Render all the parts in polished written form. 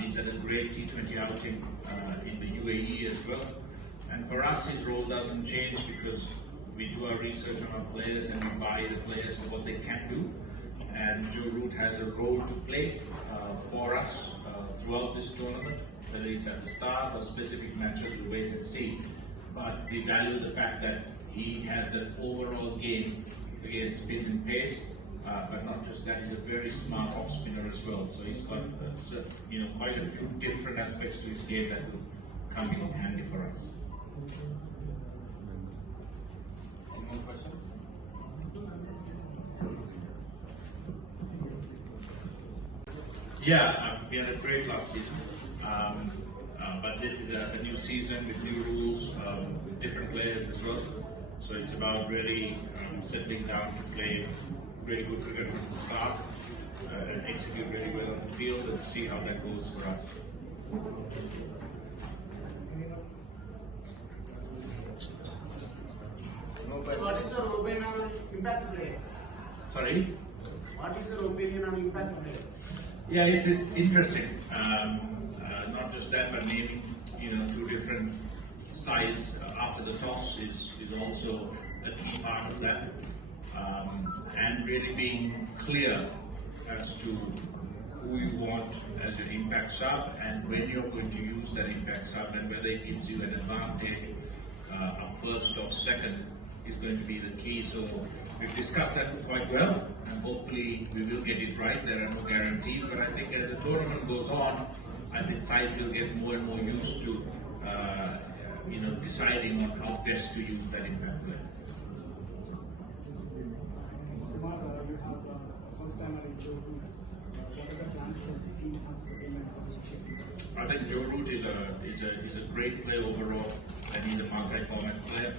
He's had a great T20 outing in the UAE as well. And for us, his role doesn't change because we do our research on our players and we buy the players for what they can do. And Joe Root has a role to play for us throughout this tournament, whether it's at the start or specific matches, we wait and see. But we value the fact that he has that overall game against spin and pace, but not just that, he's a very smart off spinner as well. So he's got quite a few different aspects to his game that will come in handy for us. Any more questions? Yeah, we had a great last season, but this is a new season with new rules, with different players as well. So it's about really settling down to play really good cricket from the start and execute really well on the field and see how that goes for us. What is your opinion on impact play? Sorry? What is your opinion on impact play? Yeah, it's interesting. Not just that, but naming two different sides after the toss is also a key part of that, and really being clear as to who you want as your impact sub and when you're going to use that impact sub and whether it gives you an advantage up first or second is going to be the key. So we've discussed that quite well, and hopefully we will get it right. There are no guarantees, but I think as the tournament goes on, I think sides will get more and more used to deciding on how best to use that impact play. I think Joe Root is a great player overall, and he's a multi-format player.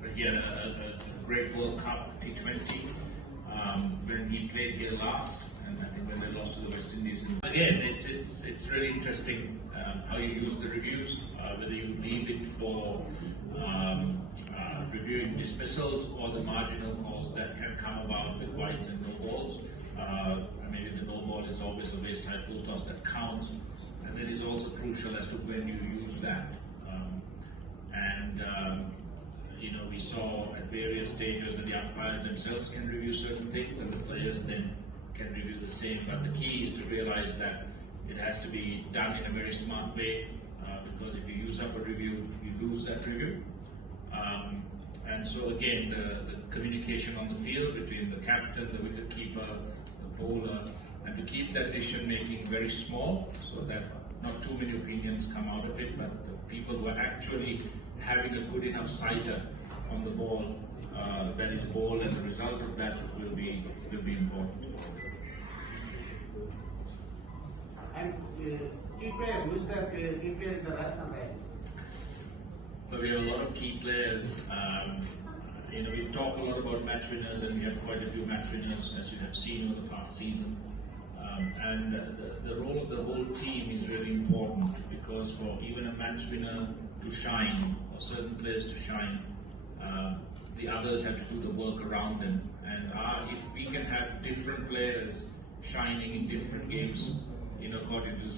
But he had a great World Cup T20 when he played here last, and I think when they lost to the West Indies. Again, it's really interesting how you use the reviews, whether you leave it for reviewing dismissals or the marginal calls that can come about with wides and no balls. Maybe the no ball is always a waste high full toss that counts, and it is also crucial as to when you use that. We saw at various stages that the umpires themselves can review certain things and the players then can review the same. But the key is to realize that it has to be done in a very smart way, because if you use up a review, you lose that review. And so again, the communication on the field between the captain, the wicketkeeper, the bowler, and to keep that decision making very small so that not too many opinions come out of it, but the people who are actually having a good enough sighter on the ball that is bowled, and the result of that will be important. And key player, who is the key player in the Rajasthan Royals? But we have a lot of key players. We've talked a lot about match winners, and we have quite a few match winners, as you have seen over the past season. And the role of the whole team is really important, because for even a match winner to shine, or certain players to shine, the others have to do the work around them. And if we can have different players shining in different games, according to